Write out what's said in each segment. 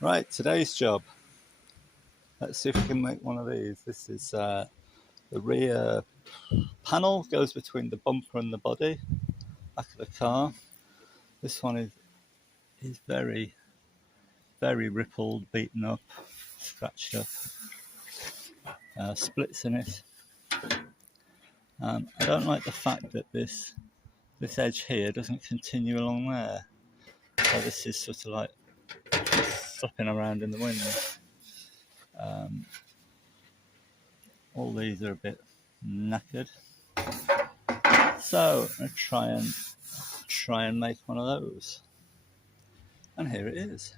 Right, today's job. Let's see if we can make one of these. This is the rear panel, goes between the bumper and the body, back of the car. This one is very, very rippled, beaten up, scratched up, splits in it. I don't like the fact that this edge here doesn't continue along there. So this is sort of like flapping around in the wind. All these are a bit knackered. So I'm going to try and make one of those. And here it is.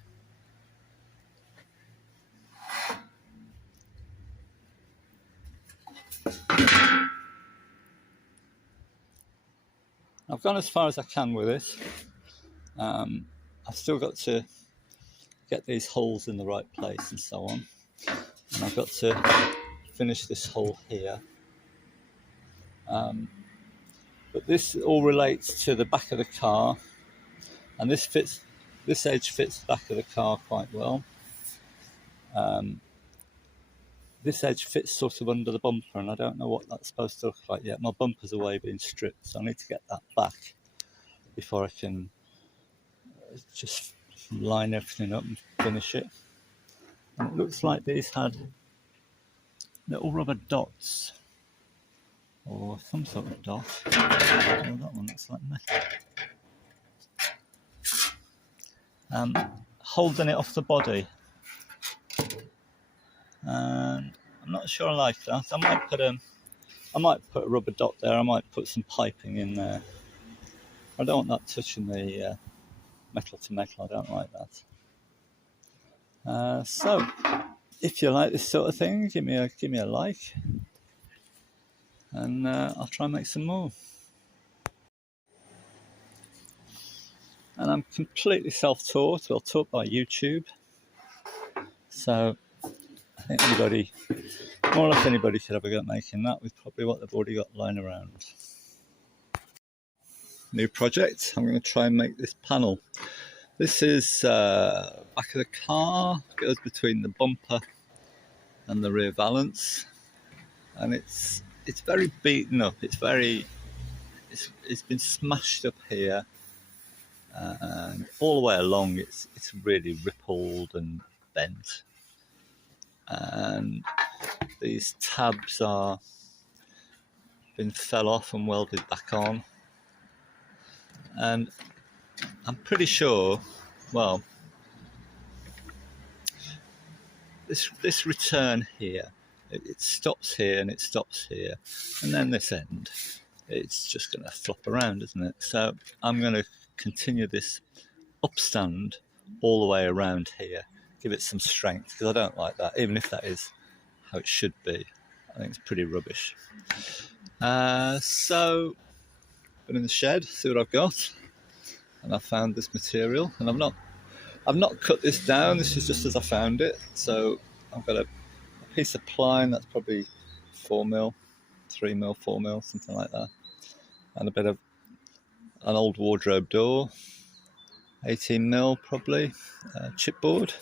I've gone as far as I can with it. I've still got to get these holes in the right place and so on. And I've got to finish this hole here. But this all relates to the back of the car, and this edge fits the back of the car quite well. This edge fits sort of under the bumper, and I don't know what that's supposed to look like yet. My bumper's away being stripped, so I need to get that back before I can just line everything up and finish it. And it looks like these had little rubber dots or some sort of dot. Oh, that one looks like metal. Holding it off the body. And I'm not sure I like that. I might put a rubber dot there. I might put some piping in there. I don't want that touching the metal to metal. I don't like that. So, if you like this sort of thing, give me a like, and I'll try and make some more. And I'm completely self-taught, or taught by YouTube. So I think more or less anybody could have a go at making that with probably what they've already got lying around. New project. I'm going to try and make this panel. This is back of the car. It goes between the bumper and the rear valance, and it's very beaten up. It's been smashed up here, and all the way along it's really rippled and bent. And these tabs fell off and welded back on. And I'm pretty sure, well, this return here, it stops here and it stops here, and then this end, it's just going to flop around, isn't it? So I'm going to continue this upstand all the way around here, give it some strength, because I don't like that, even if that is how it should be. I think it's pretty rubbish. So, been in the shed, see what I've got, and I found this material, and I've not cut this down. This is just as I found it. So I've got a piece of plywood that's probably 4mm, 3mm, 4mm, something like that, and a bit of an old wardrobe door, 18mm probably, chipboard,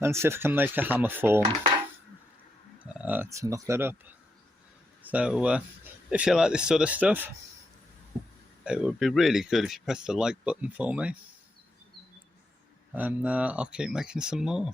and see if I can make a hammer form to knock that up. So if you like this sort of stuff, it would be really good if you press the like button for me, and I'll keep making some more.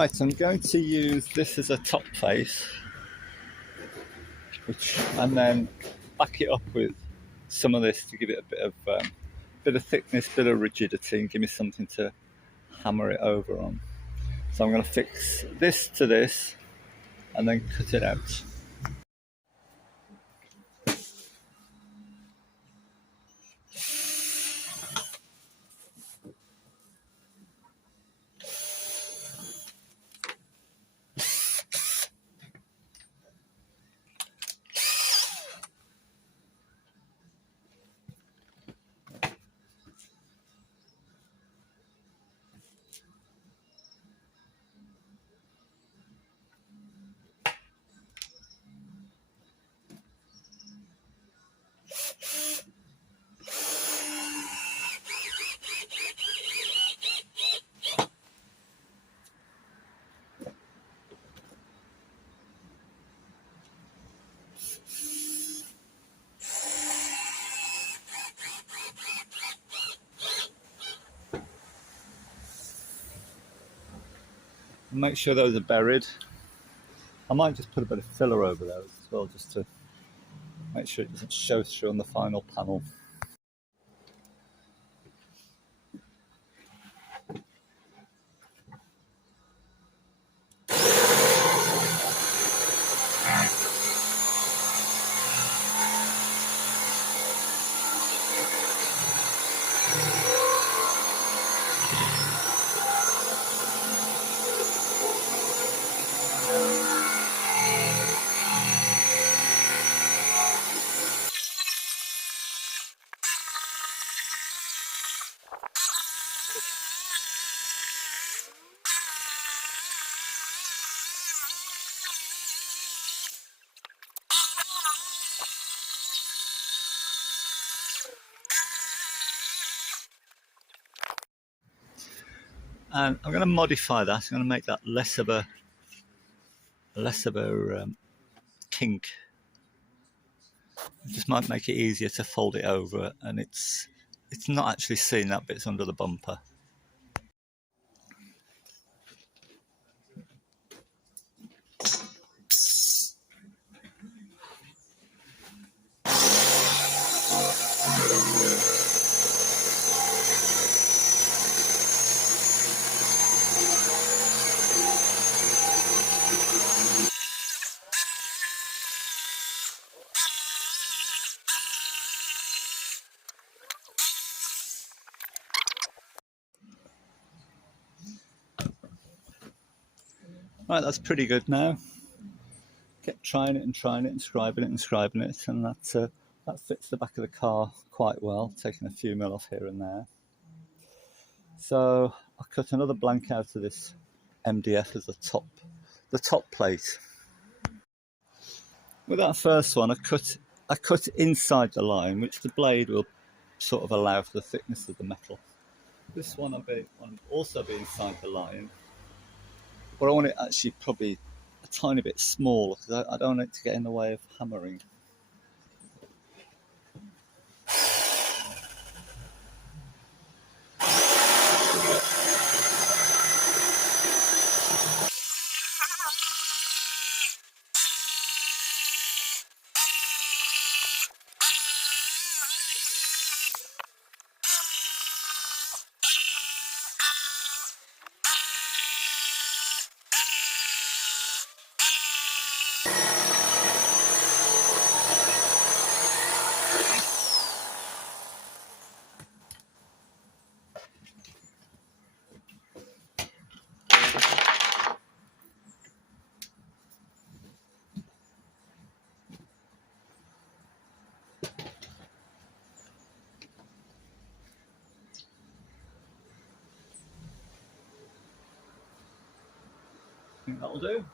Right, I'm going to use this as a top face, and then back it up with some of this to give it a bit of thickness, bit of rigidity, and give me something to hammer it over on. So I'm going to fix this to this and then cut it out. Make sure those are buried. I might just put a bit of filler over those as well, just to make sure it doesn't show through on the final panel. And I'm going to modify that. I'm going to make that less of a kink. It just might make it easier to fold it over, and it's not actually seeing that bit's under the bumper. Right, that's pretty good now. Kept trying it and trying it and scribing it and scribing it, and that fits the back of the car quite well, taking a few mil off here and there. So I cut another blank out of this MDF as the top plate. With that first one, I cut inside the line, which the blade will sort of allow for the thickness of the metal. This one will also be inside the line, but I want it actually probably a tiny bit smaller because I don't want it to get in the way of hammering. I think that'll do.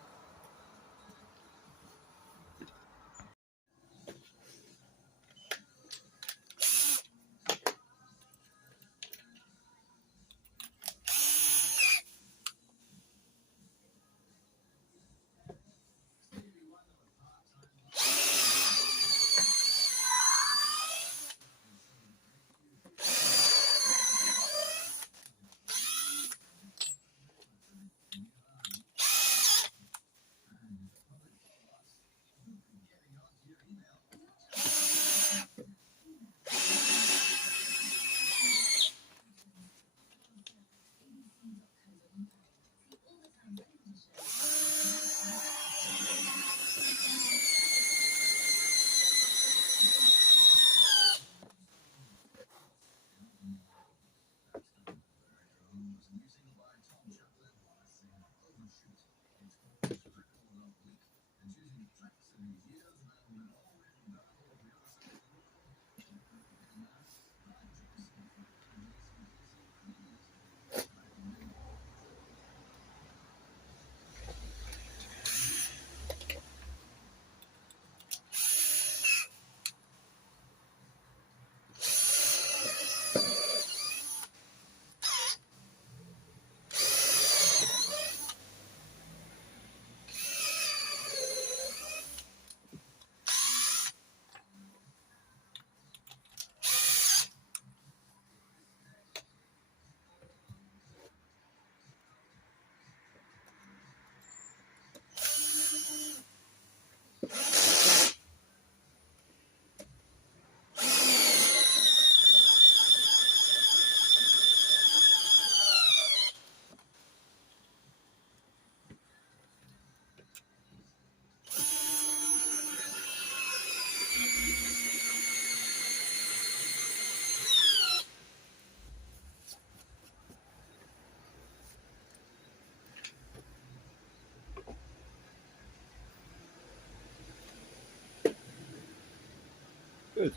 Good.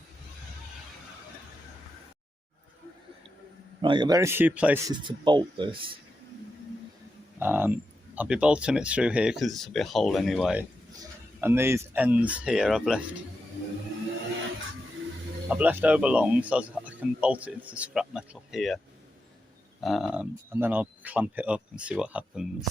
Right, there are very few places to bolt this. I'll be bolting it through here because this will be a hole anyway. And these ends here I've left overlong so I can bolt it into the scrap metal here. And then I'll clamp it up and see what happens.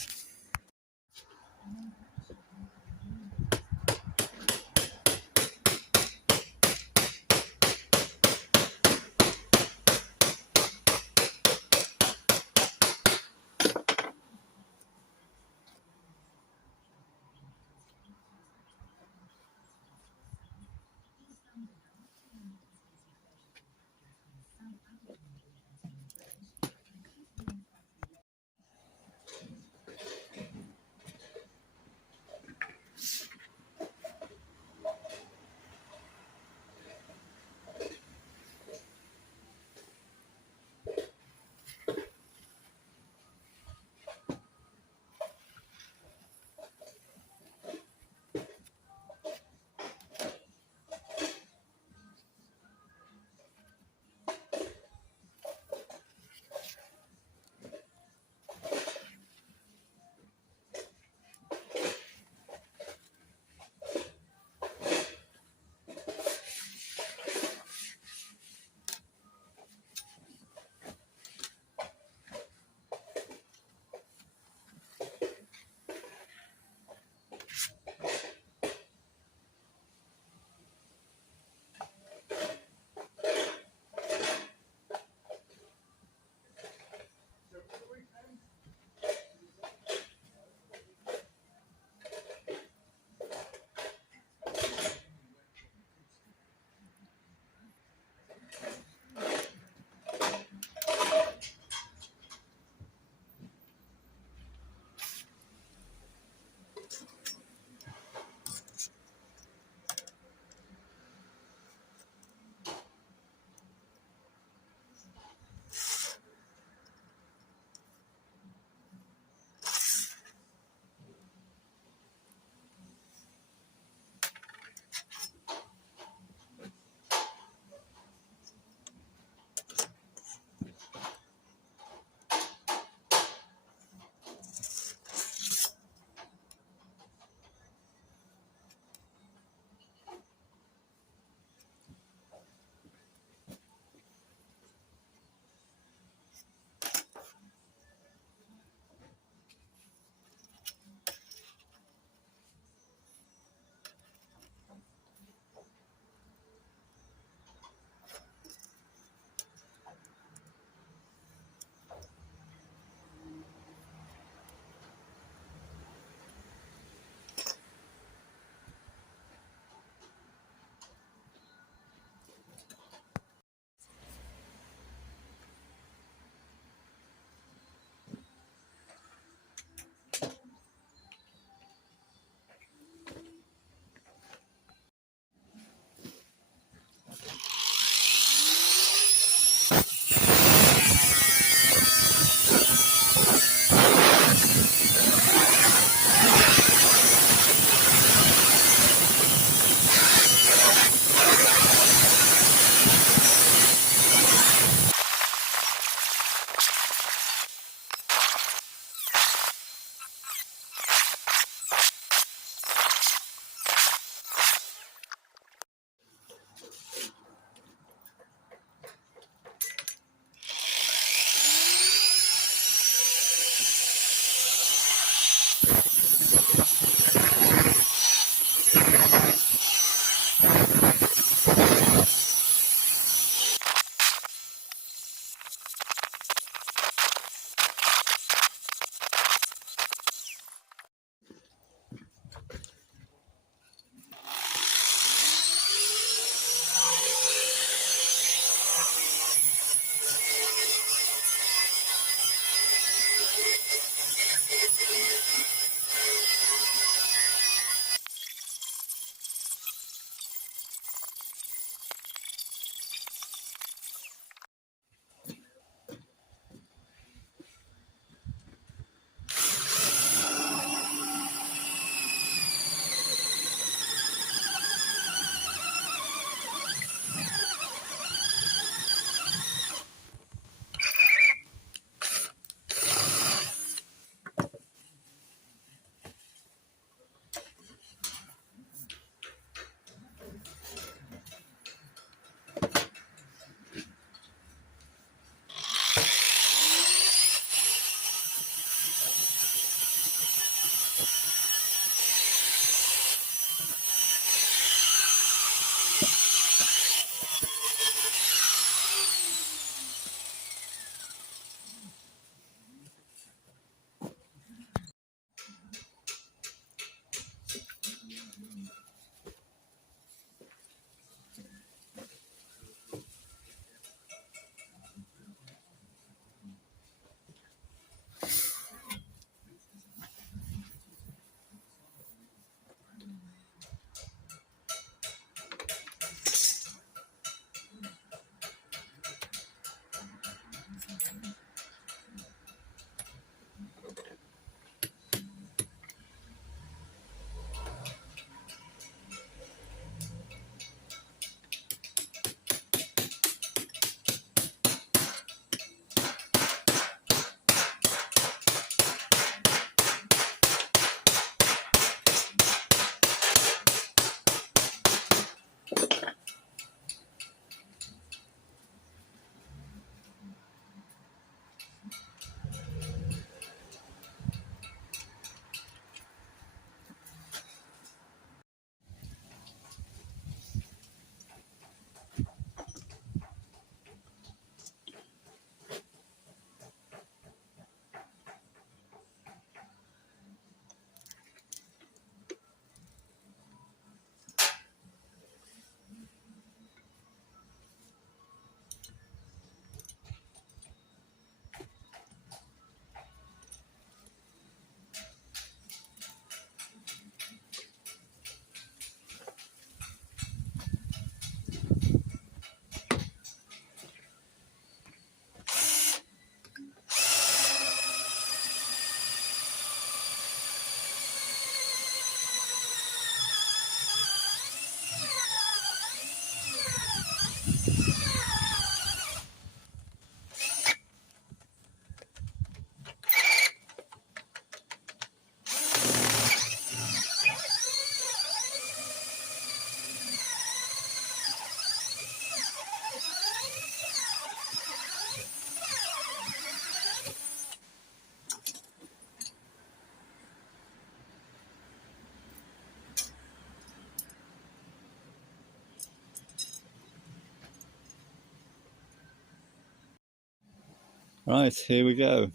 Right, here we go.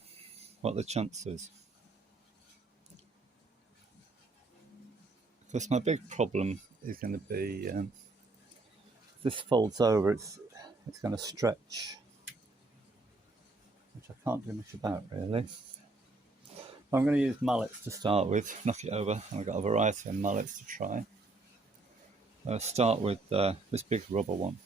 What are the chances? Because my big problem is going to be if this folds over, it's going to stretch, which I can't do much about really. I'm going to use mallets to start with, knock it over, and I've got a variety of mallets to try. I'll start with this big rubber one.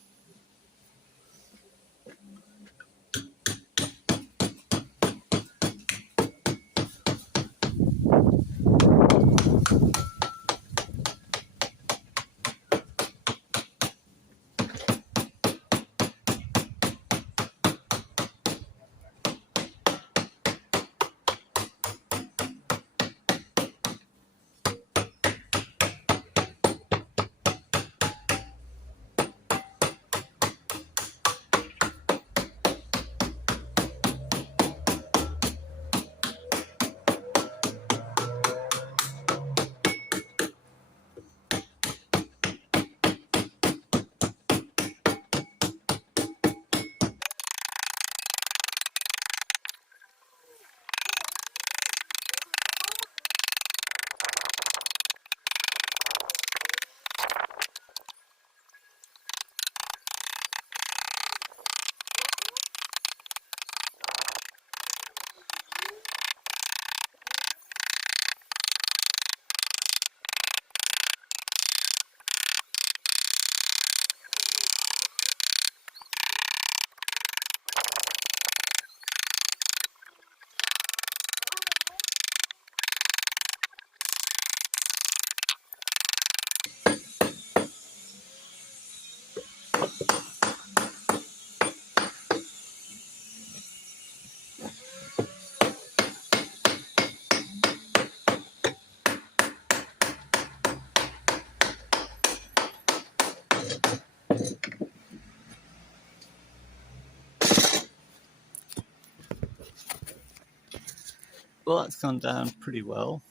Well, that's gone down pretty well.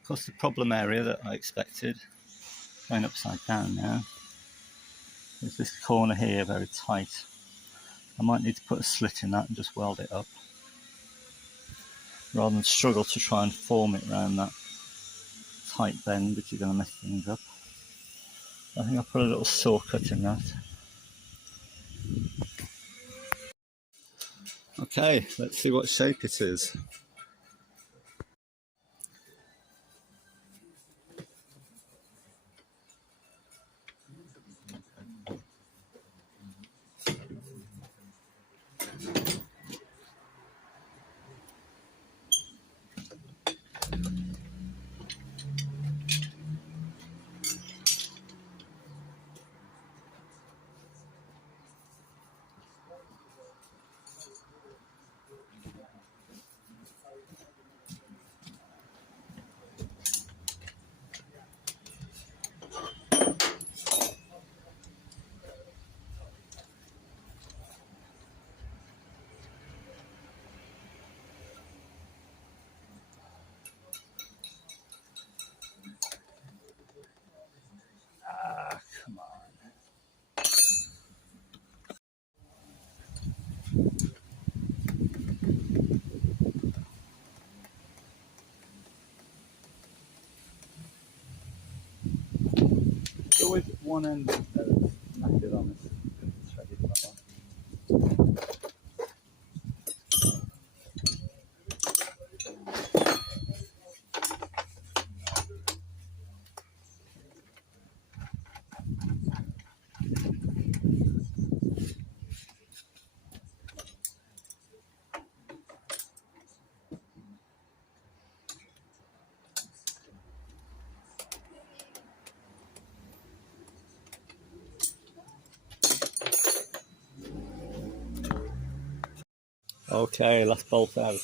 Of course, the problem area that I expected, going upside down now, is this corner here very tight. I might need to put a slit in that and just weld it up, rather than struggle to try and form it around that tight bend, which is going to mess things up. I think I'll put a little saw cut in that. Okay, let's see what shape it is. Come on. It's always one end knackered on this threaded that one. Okay, last bolt out.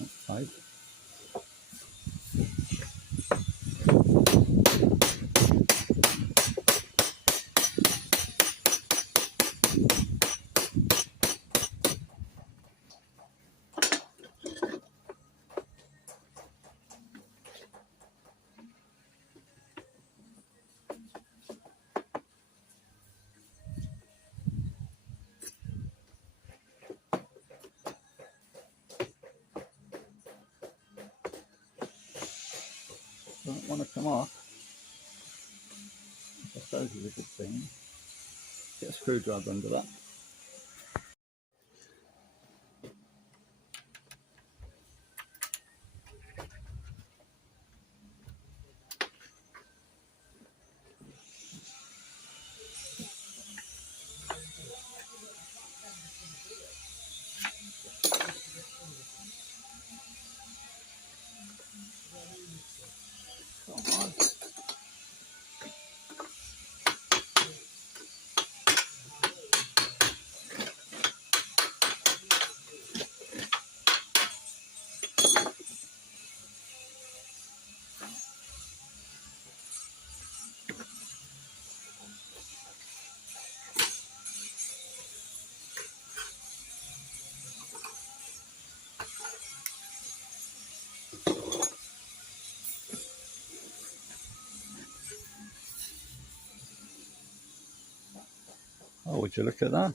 That's tight. want to come off, which I suppose is a good thing. Get a screwdriver under that. Come on. Oh, would you look at that?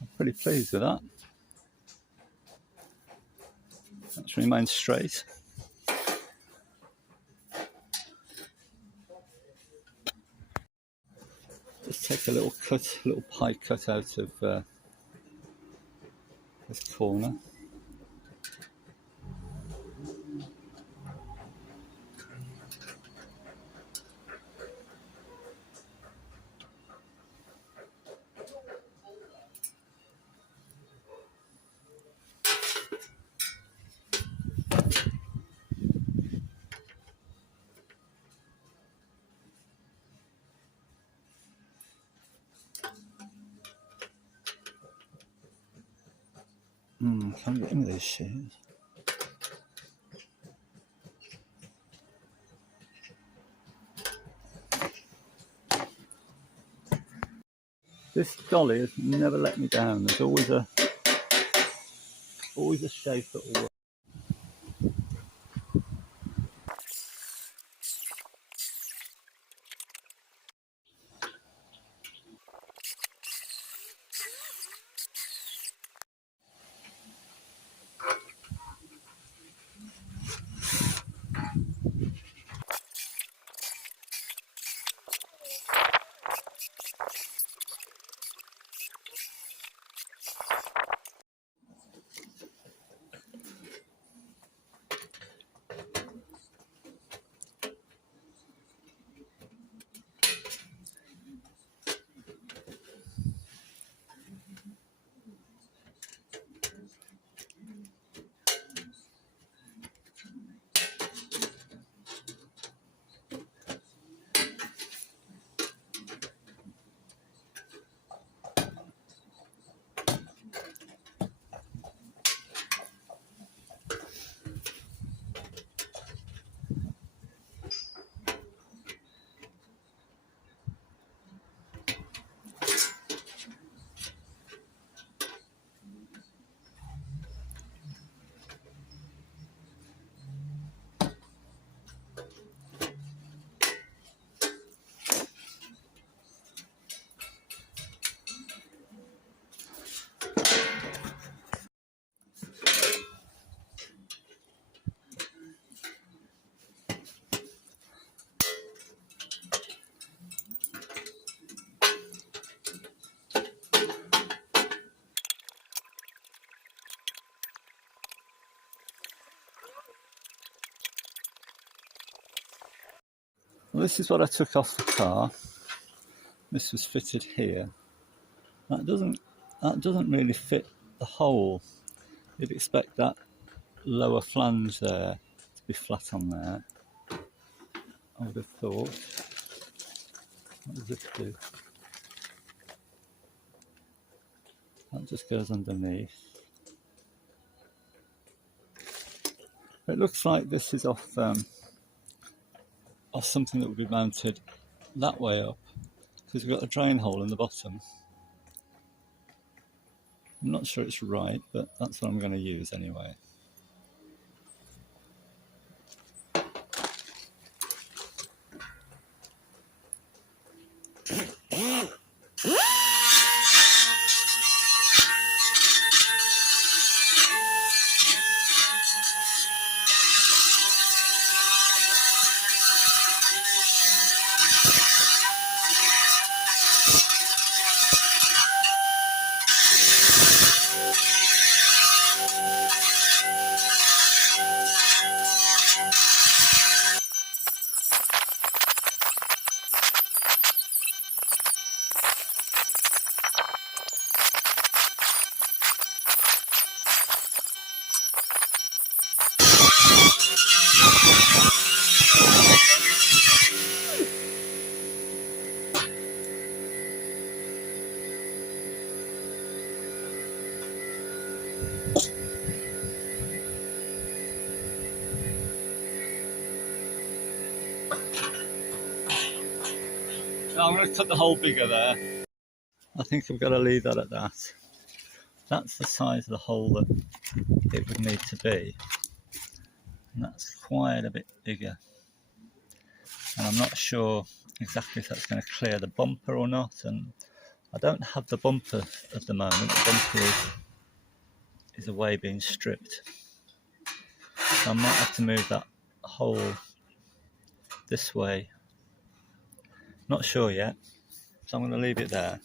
I'm pretty pleased with that. That's remained straight. Just take a little cut, a little pie cut out of this corner. Can't get into these shears. This dolly has never let me down. There's always a shape that will work. Well, this is what I took off the car. This was fitted here. That doesn't really fit the hole. You'd expect that lower flange there to be flat on there. I would have thought. What does this do? That just goes underneath. It looks like this is off something that would be mounted that way up, because we've got a drain hole in the bottom. I'm not sure it's right, but that's what I'm going to use anyway. No, I'm going to cut the hole bigger there. I think I've got to leave that at that. That's the size of the hole that it would need to be. And that's quite a bit bigger. And I'm not sure exactly if that's going to clear the bumper or not. And I don't have the bumper at the moment. The bumper is away being stripped. So I might have to move that hole this way. Not sure yet. So I'm going to leave it there.